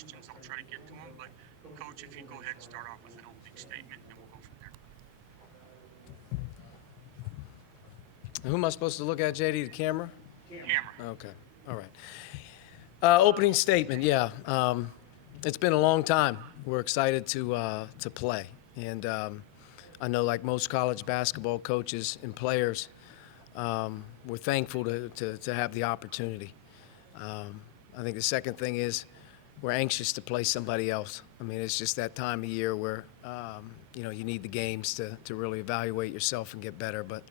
questions, I'll try to get to them. But Coach, if you go ahead and start off with an opening statement, and we'll go from there. Who am I supposed to look at, JD? The camera? Camera. Okay. All right. Opening statement. Yeah. It's been a long time. We're excited to play, and I know, like most college basketball coaches and players, we're thankful to have the opportunity. I think the second thing is we're anxious to play somebody else. I mean, it's just that time of year where you need the games to really evaluate yourself and get better. But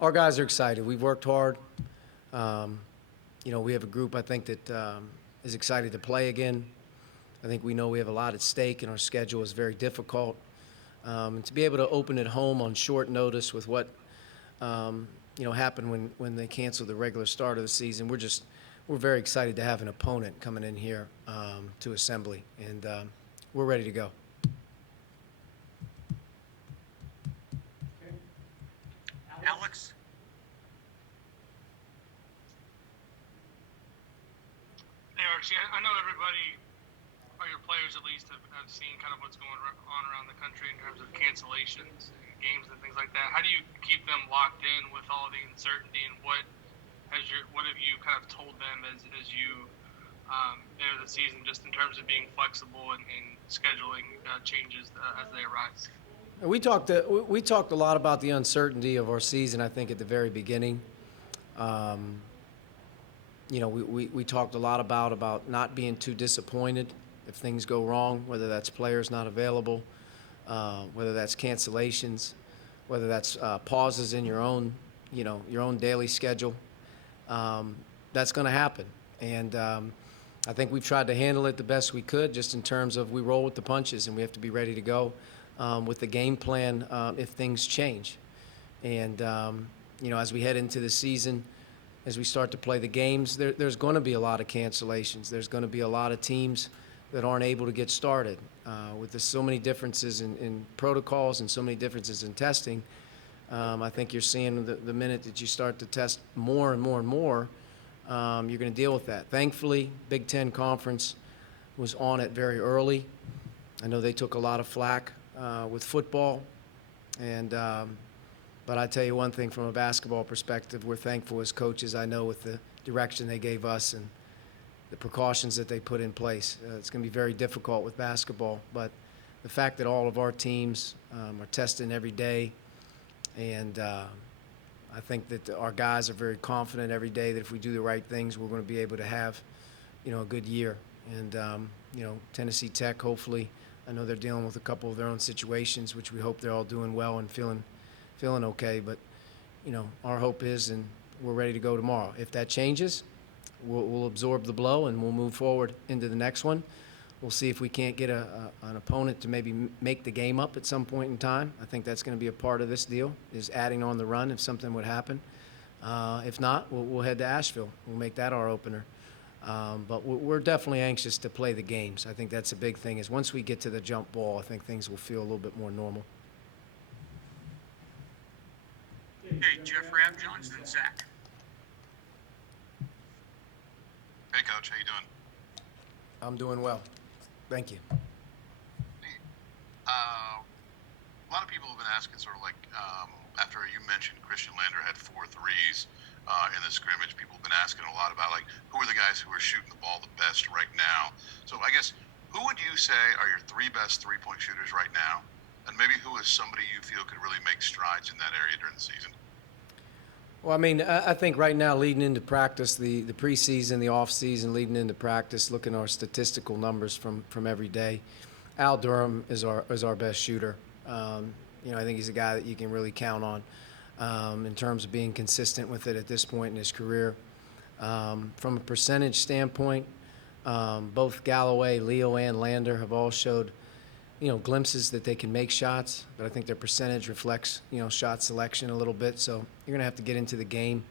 our guys are excited. We've worked hard. We have a group, I think, that is excited to play again. I think we know we have a lot at stake, and our schedule is very difficult. And to be able to open at home on short notice with what happened when they canceled the regular start of the season, we're very excited to have an opponent coming in here to Assembly, and we're ready to go. Alex. Hey, Archie, I know everybody, or your players at least, have seen kind of what's going on around the country in terms of cancellations and games and things like that. How do you keep them locked in with all the uncertainty, and what have you kind of told them as you enter the season, just in terms of being flexible and scheduling changes as they arise? We talked a lot about the uncertainty of our season, I think, at the very beginning. We talked a lot about not being too disappointed if things go wrong, whether that's players not available, whether that's cancellations, whether that's pauses in your own daily schedule. That's going to happen. And I think we've tried to handle it the best we could, just in terms of we roll with the punches, and we have to be ready to go with the game plan if things change. And, as we head into the season, as we start to play the games, there's going to be a lot of cancellations. There's going to be a lot of teams that aren't able to get started. With so many differences in protocols and so many differences in testing, I think you're seeing the minute that you start to test more and more and more, you're going to deal with that. Thankfully, Big Ten Conference was on it very early. I know they took a lot of flack with football, but I tell you one thing, from a basketball perspective, we're thankful as coaches, I know, with the direction they gave us and the precautions that they put in place. It's going to be very difficult with basketball, but the fact that all of our teams are testing every day, and I think that our guys are very confident every day that if we do the right things, we're going to be able to have, a good year. And, Tennessee Tech, hopefully, I know they're dealing with a couple of their own situations, which we hope they're all doing well and feeling okay. But, our hope is, and we're ready to go tomorrow. If that changes, we'll absorb the blow and we'll move forward into the next one. We'll see if we can't get an opponent to maybe make the game up at some point in time. I think that's going to be a part of this deal, is adding on the run if something would happen. If not, we'll head to Asheville. We'll make that our opener. But we're definitely anxious to play the games. I think that's a big thing, is once we get to the jump ball, I think things will feel a little bit more normal. Hey, Jeff Rabb, Johnson, and Zach. Hey, Coach. How you doing? I'm doing well. Thank you. A lot of people have been asking, sort of like, after you mentioned Christian Lander had 4 threes in the scrimmage, people have been asking a lot about, like, who are the guys who are shooting the ball the best right now? So I guess, who would you say are your 3 best three-point shooters right now? And maybe who is somebody you feel could really make strides in that area during the season? Well, I mean, I think right now, leading into practice, the preseason, the off-season, leading into practice, looking at our statistical numbers from every day, Al Durham is our best shooter. I think he's a guy that you can really count on in terms of being consistent with it at this point in his career. From a percentage standpoint, both Galloway, Leo, and Lander have all showed glimpses that they can make shots, but I think their percentage reflects, shot selection a little bit. So you're going to have to get into the game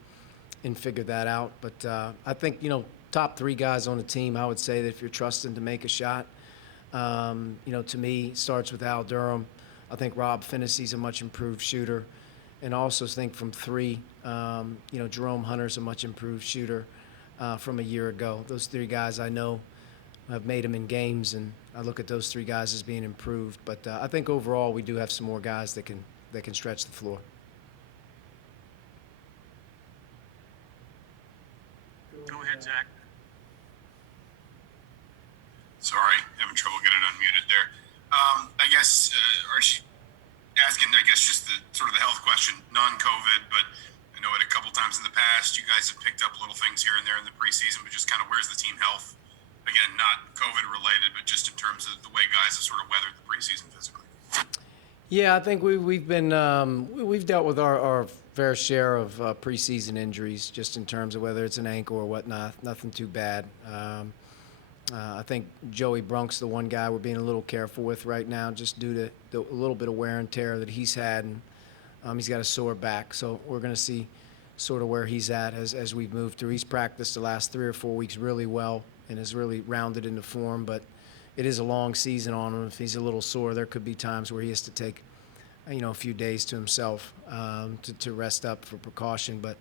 and figure that out. But I think, top 3 guys on the team, I would say that if you're trusting to make a shot, to me, starts with Al Durham. I think Rob Finney's a much improved shooter. And I also think from 3, Jerome Hunter's a much improved shooter from a year ago. Those 3 guys I know have made them in games, and I look at those three guys as being improved. But I think overall we do have some more guys that can stretch the floor. Go ahead, Zach. Sorry, having trouble getting it unmuted there. I guess, Archie, asking, just the sort of the health question, non-COVID, but I know it a couple times in the past. You guys have picked up little things here and there in the preseason, but just kind of where's the team health? Again, not COVID related, but just in terms of the way guys have sort of weathered the preseason physically. Yeah, I think we've been we've dealt with our fair share of preseason injuries, just in terms of whether it's an ankle or whatnot. Nothing too bad. I think Joey Brunk's the one guy we're being a little careful with right now, just due to a little bit of wear and tear that he's had, and he's got a sore back. So we're going to see sort of where he's at as we've moved through. He's practiced the last 3 or 4 weeks really well and has really rounded into form, but it is a long season on him. If he's a little sore, there could be times where he has to take, a few days to himself to rest up for precaution. But,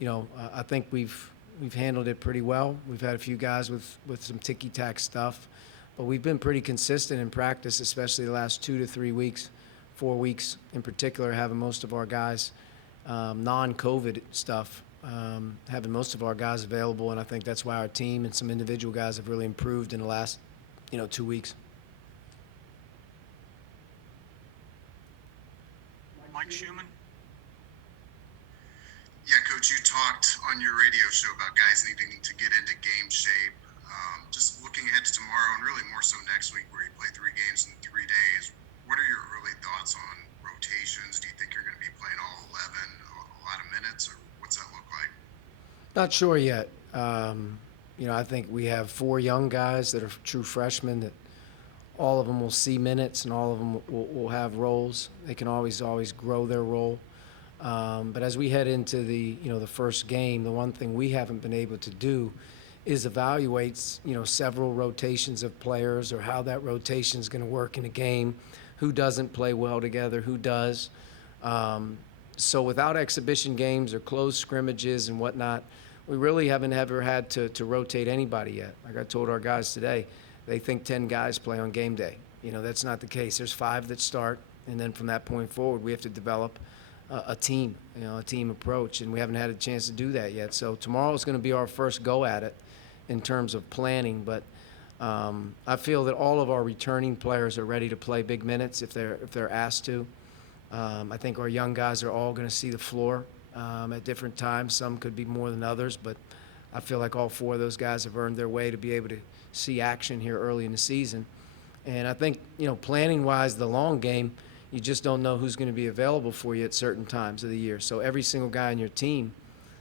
I think we've handled it pretty well. We've had a few guys with some ticky-tack stuff, but we've been pretty consistent in practice, especially the last 2 to 3 weeks, 4 weeks in particular, having most of our guys non-COVID stuff, having most of our guys available, and I think that's why our team and some individual guys have really improved in the last 2 weeks. Mike Schumann. Yeah, Coach, you talked on your radio show about guys needing to get into game shape. Just looking ahead to tomorrow and really more so next week where you play 3 games in 3 days, what are your early thoughts on rotations? Do you think you're going to be playing all 11, a lot of minutes, or what's that look like? Not sure yet. I think we have 4 young guys that are true freshmen that all of them will see minutes and all of them will have roles. They can always grow their role. But as we head into the first game, the one thing we haven't been able to do is evaluate several rotations of players, or how that rotation is going to work in a game, who doesn't play well together, who does. So without exhibition games or closed scrimmages and whatnot, we really haven't ever had to rotate anybody yet. Like I told our guys today, they think 10 guys play on game day. That's not the case. There's 5 that start, and then from that point forward, we have to develop a team, a team approach, and we haven't had a chance to do that yet. So tomorrow is going to be our first go at it in terms of planning, but I feel that all of our returning players are ready to play big minutes if they're asked to. I think our young guys are all going to see the floor at different times. Some could be more than others, but I feel like all 4 of those guys have earned their way to be able to see action here early in the season. And I think, planning-wise, the long game, you just don't know who's going to be available for you at certain times of the year. So every single guy on your team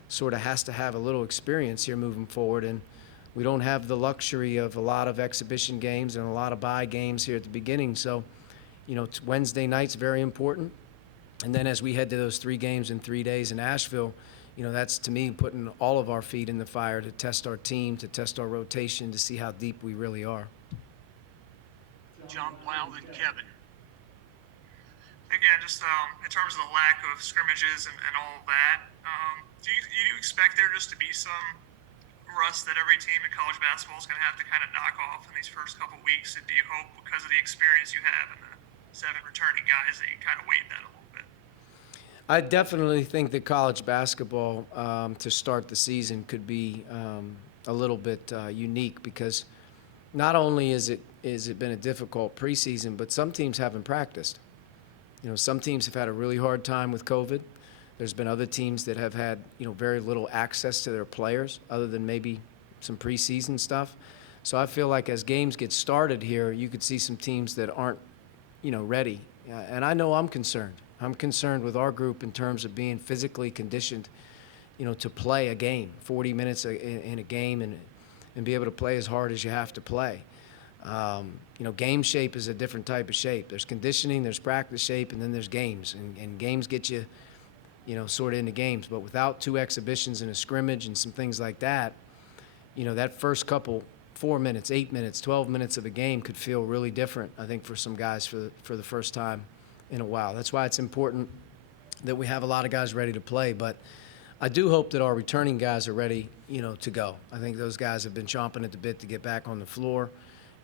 sort of has to have a little experience here moving forward. And we don't have the luxury of a lot of exhibition games and a lot of bye games here at the beginning. So, Wednesday night's very important. And then as we head to those 3 games in 3 days in Asheville, that's, to me, putting all of our feet in the fire to test our team, to test our rotation, to see how deep we really are. John Blount and Kevin. Again, just in terms of the lack of scrimmages and all of that, do you expect there just to be some rust that every team in college basketball is going to have to kind of knock off in these first couple weeks? And do you hope, because of the experience you have and the 7 returning guys, that you kind of weight that a little bit? I definitely think that college basketball to start the season could be a little bit unique, because not only is it been a difficult preseason, but some teams haven't practiced. Some teams have had a really hard time with COVID. There's been other teams that have had, very little access to their players other than maybe some preseason stuff. So I feel like as games get started here, you could see some teams that aren't, ready. And I know I'm concerned. I'm concerned with our group in terms of being physically conditioned, to play a game, 40 minutes in a game, and be able to play as hard as you have to play. Game shape is a different type of shape. There's conditioning, there's practice shape, and then there's games. And games get you, sort of into games. But without 2 exhibitions and a scrimmage and some things like that, that first couple, 4 minutes, 8 minutes, 12 minutes of a game could feel really different, I think, for some guys for the first time in a while. That's why it's important that we have a lot of guys ready to play. But I do hope that our returning guys are ready, to go. I think those guys have been chomping at the bit to get back on the floor,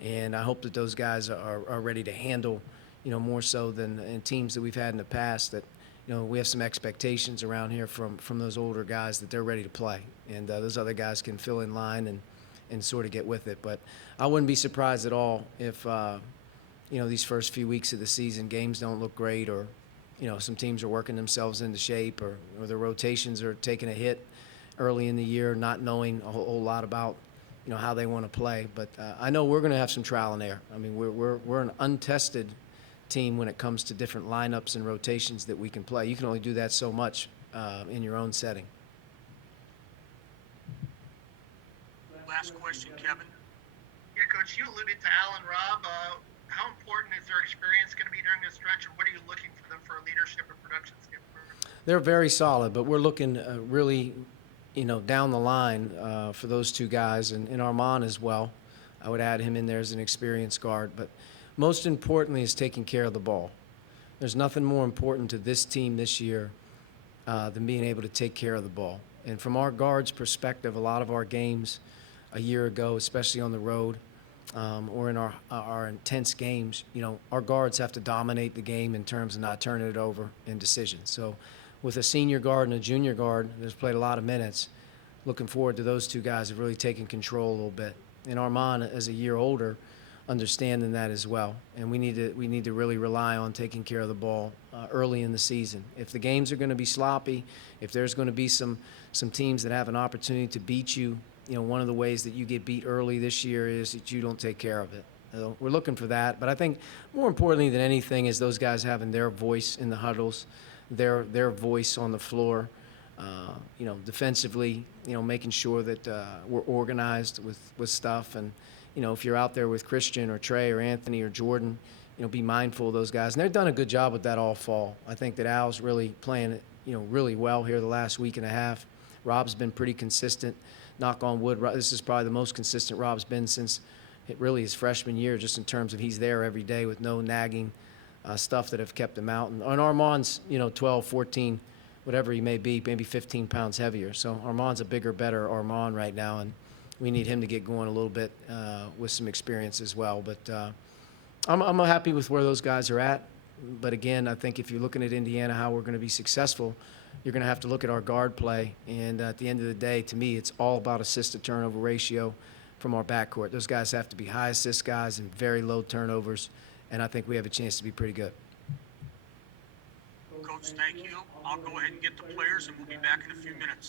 and I hope that those guys are ready to handle, more so than in teams that we've had in the past that, we have some expectations around here from those older guys that they're ready to play, and those other guys can fill in line and sort of get with it. But I wouldn't be surprised at all if, these first few weeks of the season, games don't look great, or some teams are working themselves into shape, or their rotations are taking a hit early in the year, not knowing a whole lot about, how they want to play. But I know we're going to have some trial and error. I mean, we're an untested team when it comes to different lineups and rotations that we can play. You can only do that so much in your own setting. Last question, Kevin. Yeah, Coach, you alluded to Al and Rob. How important is their experience going to be during this stretch, and what are you looking for them for a leadership and production standpoint? They're very solid, but we're looking really, down the line for those two guys, and Armand as well. I would add him in there as an experienced guard. But most importantly is taking care of the ball. There's nothing more important to this team this year than being able to take care of the ball. And from our guards' perspective, a lot of our games a year ago, especially on the road, or in our intense games, our guards have to dominate the game in terms of not turning it over in decisions. So with a senior guard and a junior guard that's played a lot of minutes, looking forward to those two guys have really taken control a little bit. And Armand, as a year older, understanding that as well. And we need to really rely on taking care of the ball early in the season. If the games are going to be sloppy, if there's going to be some teams that have an opportunity to beat you, one of the ways that you get beat early this year is that you don't take care of it. We're looking for that. But I think more importantly than anything is those guys having their voice in the huddles, their voice on the floor, defensively, making sure that we're organized with stuff. And, if you're out there with Christian or Trey or Anthony or Jordan, be mindful of those guys. And they've done a good job with that all fall. I think that Al's really playing, really well here the last week and a half. Rob's been pretty consistent. Knock on wood, this is probably the most consistent Rob's been since really his freshman year, just in terms of he's there every day with no nagging stuff that have kept him out. And Armand's, 12, 14, whatever he may be, maybe 15 pounds heavier. So Armand's a bigger, better Armand right now, and we need him to get going a little bit with some experience as well. But I'm happy with where those guys are at. But again, I think if you're looking at Indiana, how we're going to be successful, you're going to have to look at our guard play. And at the end of the day, to me, it's all about assist-to-turnover ratio from our backcourt. Those guys have to be high assist guys and very low turnovers, and I think we have a chance to be pretty good. Coach, thank you. I'll go ahead and get the players, and we'll be back in a few minutes.